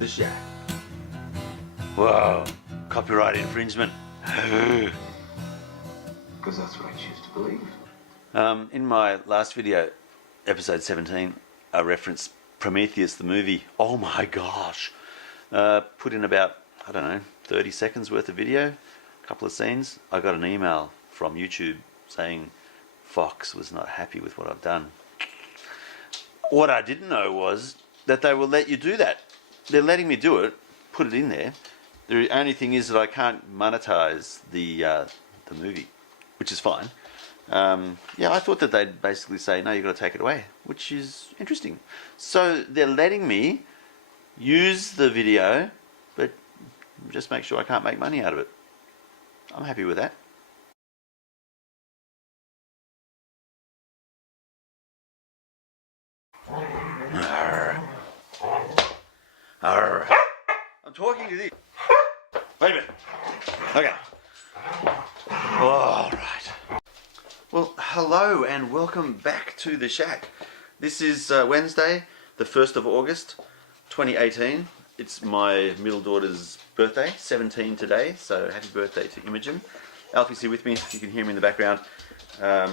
The Shack. Whoa, copyright infringement. Because that's what I choose to believe. In my last video, episode 17, I referenced Prometheus the movie. Oh my gosh. Put in about, 30 seconds worth of video, a couple of scenes. I got an email from YouTube saying Fox was not happy with what I've done. What I didn't know was that they will let you do that. They're letting me do it, put it in there. The only thing is that I can't monetize the movie, which is fine. I thought that they'd basically say, no, you've got to take it away, which is interesting. So they're letting me use the video, but just make sure I can't make money out of it. I'm happy with that. Arr. I'm talking to these. Wait a minute. Okay. All right. Well, hello and welcome back to the Shack. This is Wednesday, the 1st of August, 2018. It's my middle daughter's birthday, 17 today, so happy birthday to Imogen. Alfie's here with me. You can hear him in the background. I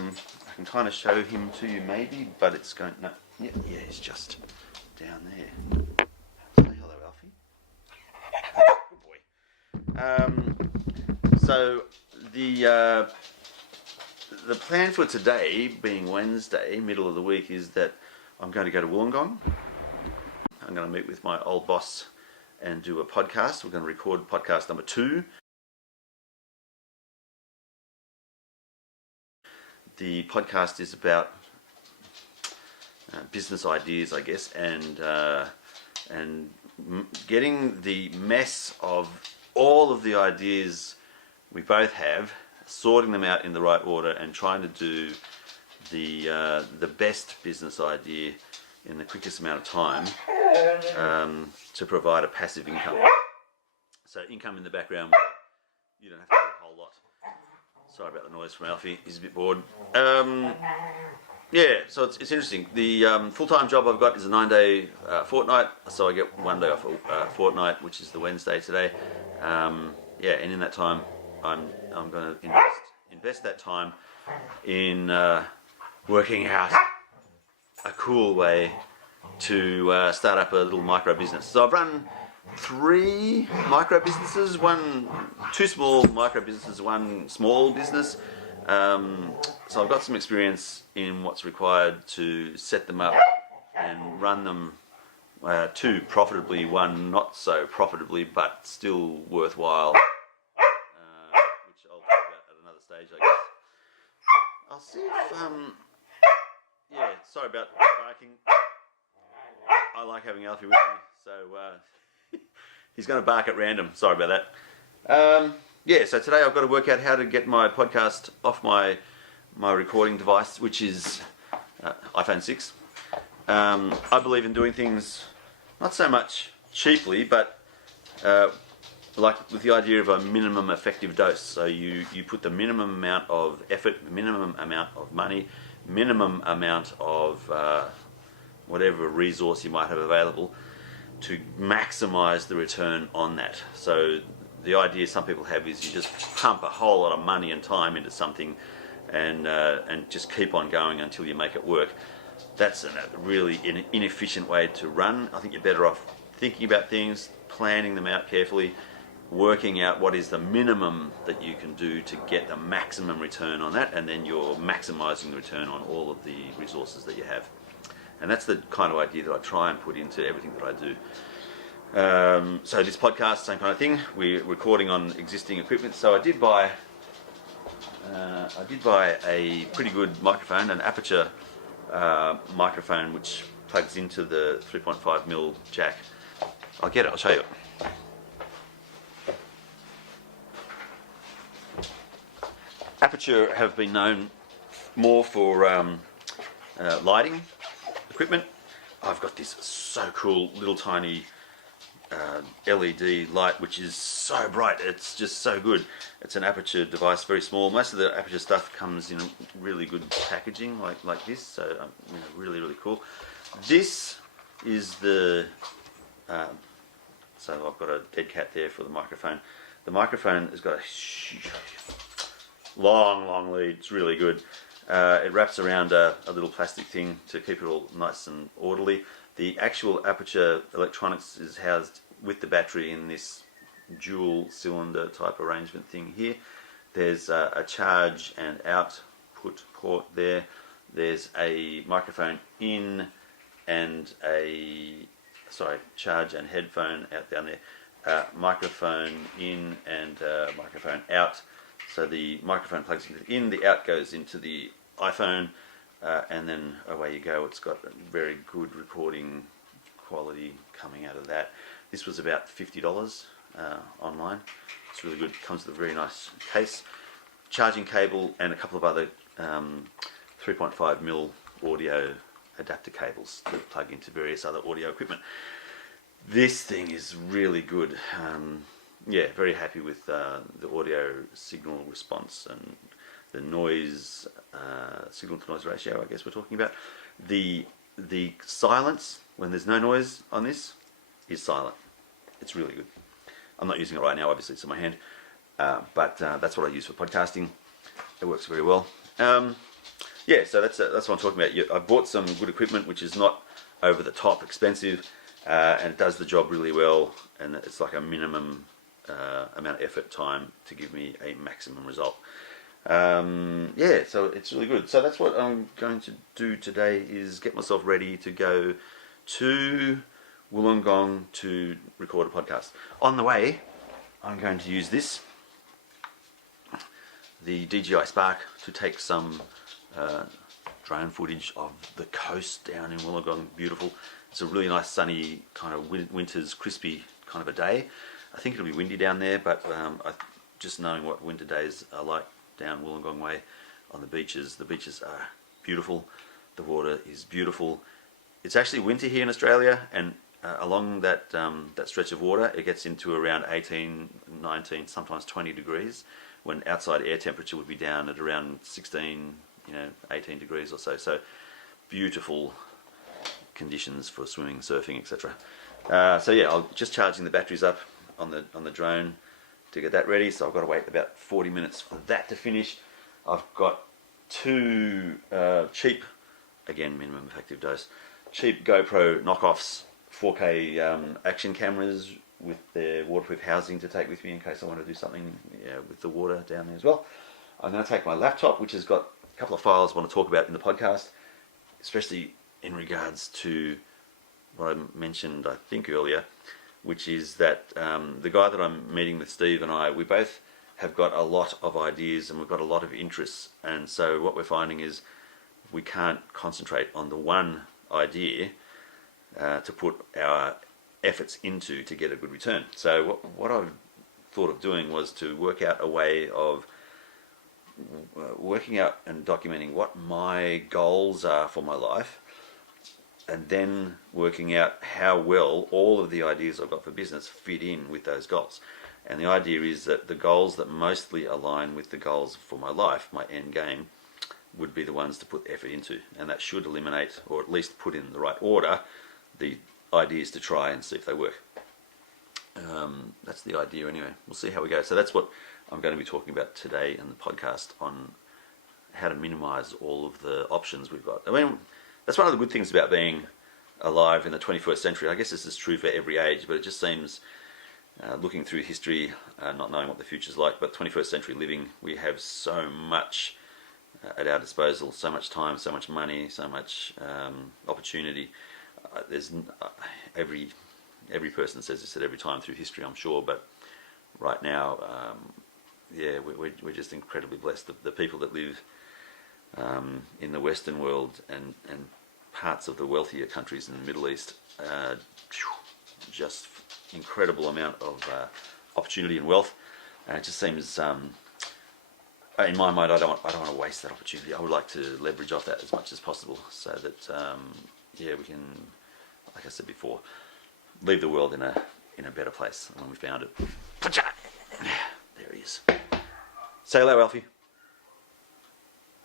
can kind of show him to you maybe, but it's going... No, yeah, he's just down there. Say hello, Alfie. Good boy. So the plan for today, being Wednesday, middle of the week, is that I'm going to go to Wollongong. I'm going to meet with my old boss and do a podcast. We're going to record podcast number 2. The podcast is about business ideas, I guess, and getting the mess of all of the ideas we both have, sorting them out in the right order, and trying to do the best business idea in the quickest amount of time to provide a passive income. So income in the background, you don't have to do a whole lot. Sorry about the noise from Alfie, he's a bit bored. So it's interesting. The full-time job I've got is a 9-day fortnight, so I get 1 day off a fortnight, which is the Wednesday today. And in that time, I'm going to invest that time in working out a cool way to start up a little micro business. So I've run 3 micro businesses, 2 small micro businesses, 1 small business. So I've got some experience in what's required to set them up and run them, 2 profitably, 1 not so profitably but still worthwhile, which I'll talk about at another stage, I guess. I'll see if, sorry about barking. I like having Alfie with me, so he's going to bark at random. Sorry about that. So today I've got to work out how to get my podcast off my recording device, which is iPhone 6. I believe in doing things not so much cheaply, but like with the idea of a minimum effective dose. So you put the minimum amount of effort, minimum amount of money, minimum amount of whatever resource you might have available to maximize the return on that. So the idea some people have is you just pump a whole lot of money and time into something and just keep on going until you make it work. That's a really inefficient way to run. I think you're better off thinking about things, planning them out carefully, working out what is the minimum that you can do to get the maximum return on that, and then you're maximizing the return on all of the resources that you have. And that's the kind of idea that I try and put into everything that I do. So this podcast, same kind of thing. We're recording on existing equipment. So I did buy a pretty good microphone, an Aperture microphone, which plugs into the 3.5mm jack. I'll get it. I'll show you. Aperture have been known more for lighting equipment. I've got this so cool little tiny LED light, which is so bright. It's just so good. It's an Aperture device, very small. Most of the Aperture stuff comes in really good packaging, like this. So really cool. This is the So I've got a dead cat there for the microphone. The microphone has got a long lead. It's really good. It wraps around a little plastic thing to keep it all nice and orderly. The actual aperture electronics is housed with the battery in this dual cylinder type arrangement thing here. There's a charge and output port there. There's a microphone in and charge and headphone out down there. Microphone in and microphone out. So the microphone plugs in, the out goes into the iPhone, and then away you go. It's got very good recording quality coming out of that. This was about $50 online. It's really good. Comes with a very nice case, charging cable, and a couple of other 3.5mm audio adapter cables to plug into various other audio equipment. This thing is really good. Yeah, very happy with the audio signal response and the noise, signal to noise ratio, I guess we're talking about. The silence, when there's no noise on this, is silent. It's really good. I'm not using it right now, obviously it's in my hand, but that's what I use for podcasting. It works very well. Yeah, so that's what I'm talking about. I bought some good equipment, which is not over the top expensive, and it does the job really well, and it's like a minimum amount of effort time to give me a maximum result. Yeah, so it's really good. So that's what I'm going to do today, is get myself ready to go to Wollongong to record a podcast. On the way, I'm going to use this, the DJI Spark, to take some drone footage of the coast down in Wollongong. Beautiful. It's a really nice sunny kind of winter's crispy kind of a day. I think it'll be windy down there, but just knowing what winter days are like down Wollongong way on the beaches are beautiful. The water is beautiful. It's actually winter here in Australia, and along that stretch of water it gets into around 18, 19, sometimes 20 degrees, when outside air temperature would be down at around 16, 18 degrees or so. So beautiful conditions for swimming, surfing, etc. So yeah, I'm just charging the batteries up on the drone to get that ready. So I've got to wait about 40 minutes for that to finish. I've got two cheap, again minimum effective dose, cheap GoPro knockoffs, 4K action cameras with their waterproof housing to take with me in case I want to do something with the water down there as well. I'm going to take my laptop, which has got a couple of files I want to talk about in the podcast, especially in regards to what I mentioned, I think, earlier, which is that the guy that I'm meeting with, Steve, and I, we both have got a lot of ideas and we've got a lot of interests, and so what we're finding is we can't concentrate on the one idea to put our efforts into to get a good return. So what I've thought of doing was to work out a way of working out and documenting what my goals are for my life, and then working out how well all of the ideas I've got for business fit in with those goals. And the idea is that the goals that mostly align with the goals for my life, my end game, would be the ones to put effort into, and that should eliminate, or at least put in the right order, the ideas to try and see if they work. That's the idea anyway. We'll see how we go. So that's what I'm going to be talking about today in the podcast, on how to minimize all of the options we've got. I mean, that's one of the good things about being alive in the 21st century. I guess this is true for every age, but it just seems, looking through history, not knowing what the future's like, but 21st century living, we have so much at our disposal, so much time, so much money, so much opportunity. There's every person says this at every time through history, I'm sure, but right now, yeah, we're just incredibly blessed. The people that live in the Western world and parts of the wealthier countries in the Middle East, just incredible amount of opportunity and wealth. And it just seems, in my mind, I don't want to waste that opportunity. I would like to leverage off that as much as possible, so that yeah, we can, like I said before, leave the world in a better place than when we found it. There he is. Say hello, Alfie.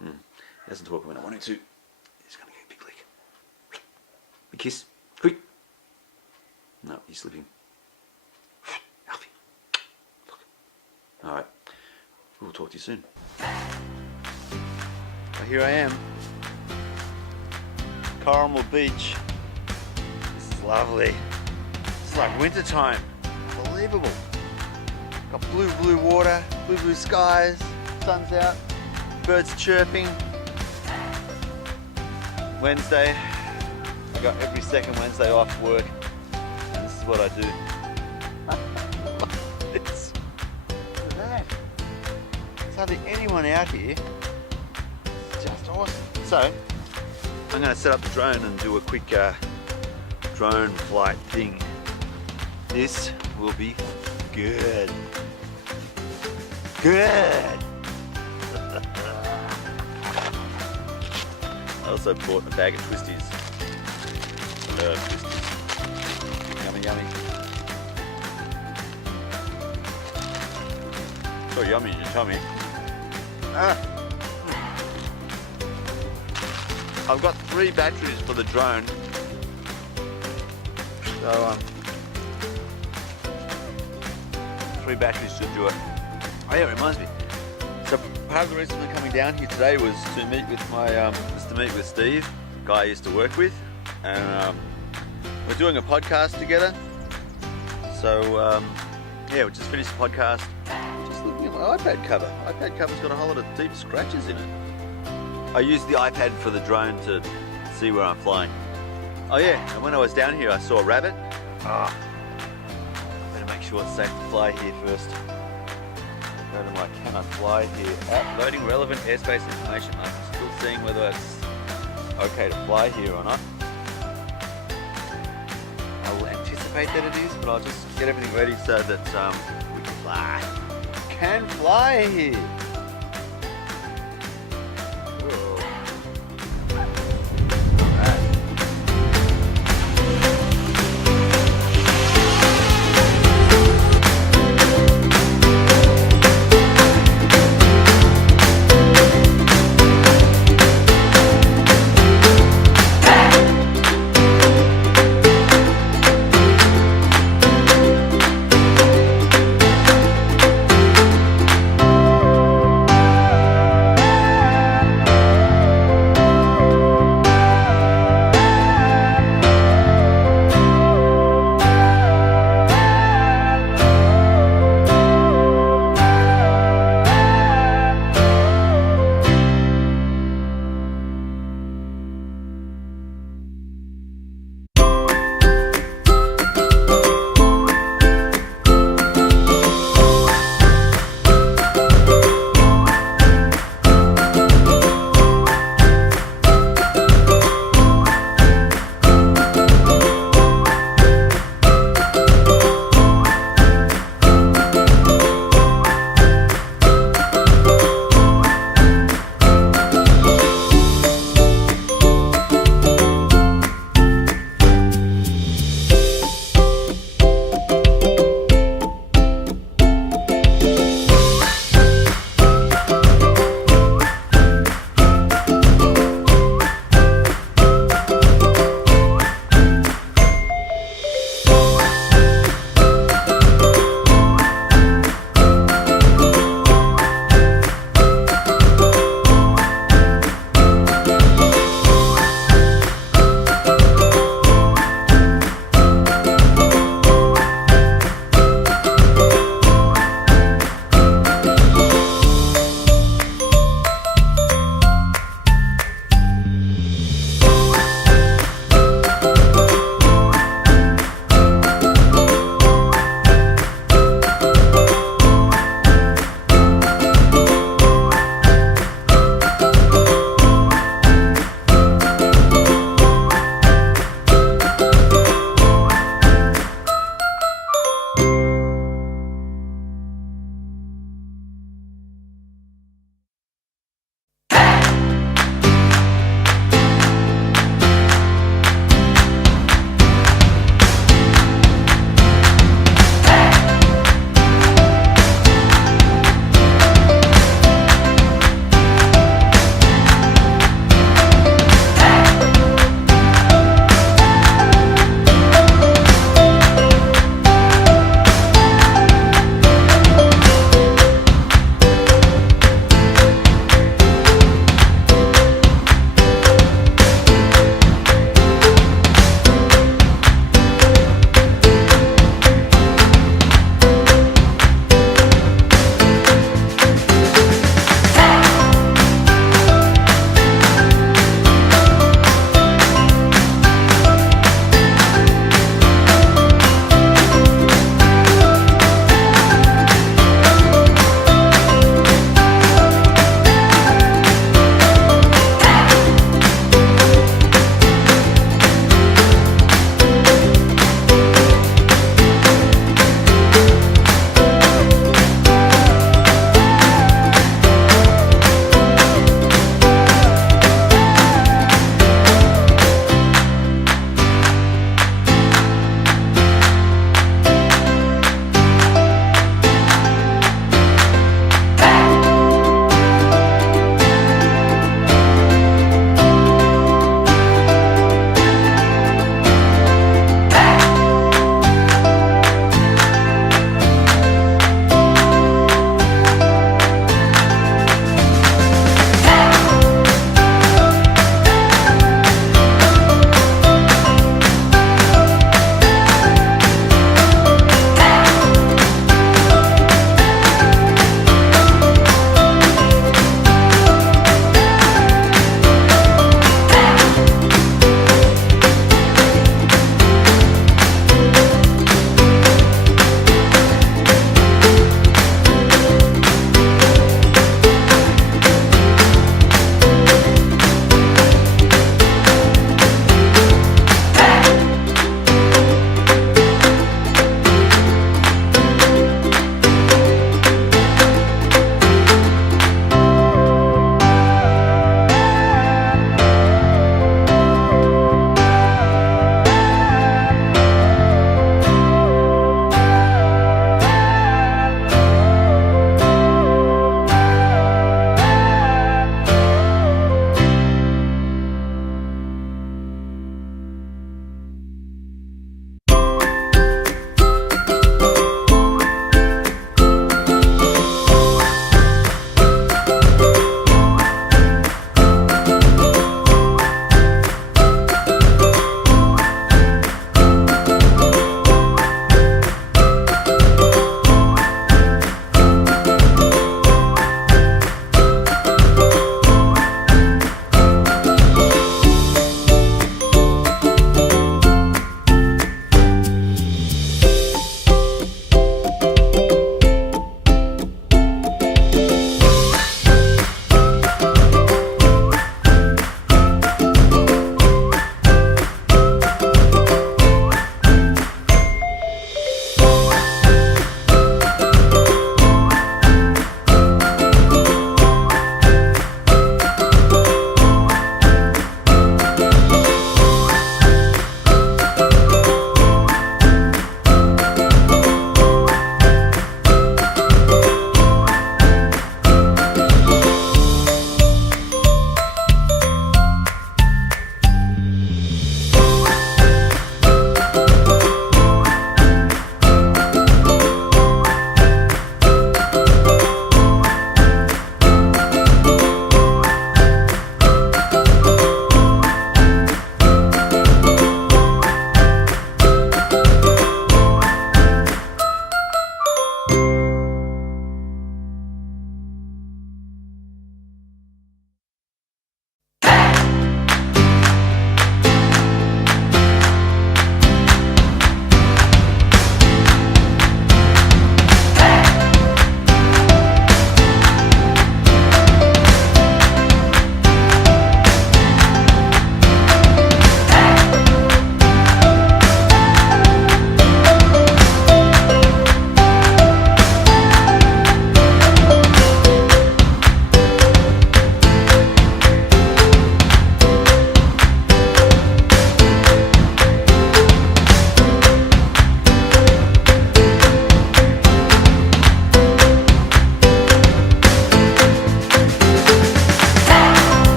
He doesn't talk when I want him to. He's going to get a big lick. Big kiss. Quick. No, he's sleeping. Alright, we'll talk to you soon. Well, here I am, Coral Beach. This is lovely. It's like winter time. Unbelievable. Got blue water, blue skies, sun's out, birds chirping. Wednesday, I got every second Wednesday off work, and this is what I do. Look at that. There's hardly anyone out here. It's just awesome. So, I'm going to set up the drone and do a quick drone flight thing. This will be good. Good! I also bought a bag of twisties. Twisties. Yummy, yummy. So yummy in your tummy. I've got 3 batteries for the drone. So 3 batteries should do it. Oh yeah, it reminds me. So part of the reason for coming down here today was to meet with Steve, the guy I used to work with, and we're doing a podcast together. So yeah, we just finished the podcast. Just looking at my iPad cover. My iPad cover's got a whole lot of deep scratches in it. I used the iPad for the drone to see where I'm flying. Oh yeah, and when I was down here, I saw a rabbit. Better make sure it's safe to fly here first. Go to my can I fly here app. Loading relevant airspace information. I'm still seeing whether it's okay to fly here or not. I will anticipate that it is, but I'll just get everything ready so that we can fly. Can fly here.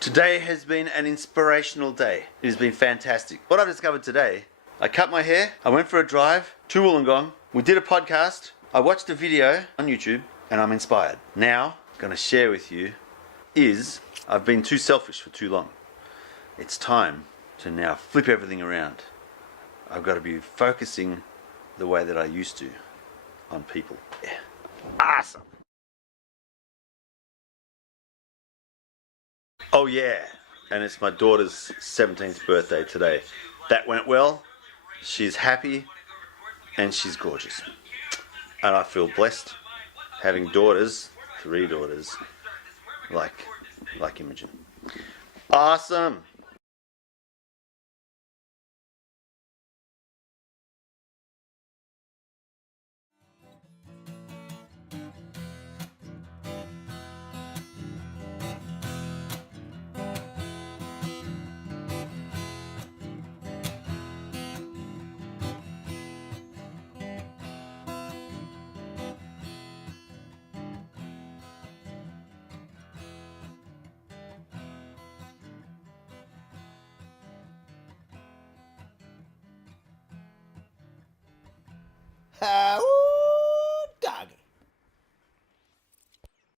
Today has been an inspirational day. It has been fantastic. What I've discovered today, I cut my hair, I went for a drive to Wollongong, we did a podcast, I watched a video on YouTube, and I'm inspired. Now, I'm going to share with you is I've been too selfish for too long. It's time to now flip everything around. I've got to be focusing the way that I used to on people. Yeah. Awesome. Oh yeah, and it's my daughter's 17th birthday today. That went well. She's happy and she's gorgeous. And I feel blessed having daughters, 3 daughters, like Imogen. Awesome.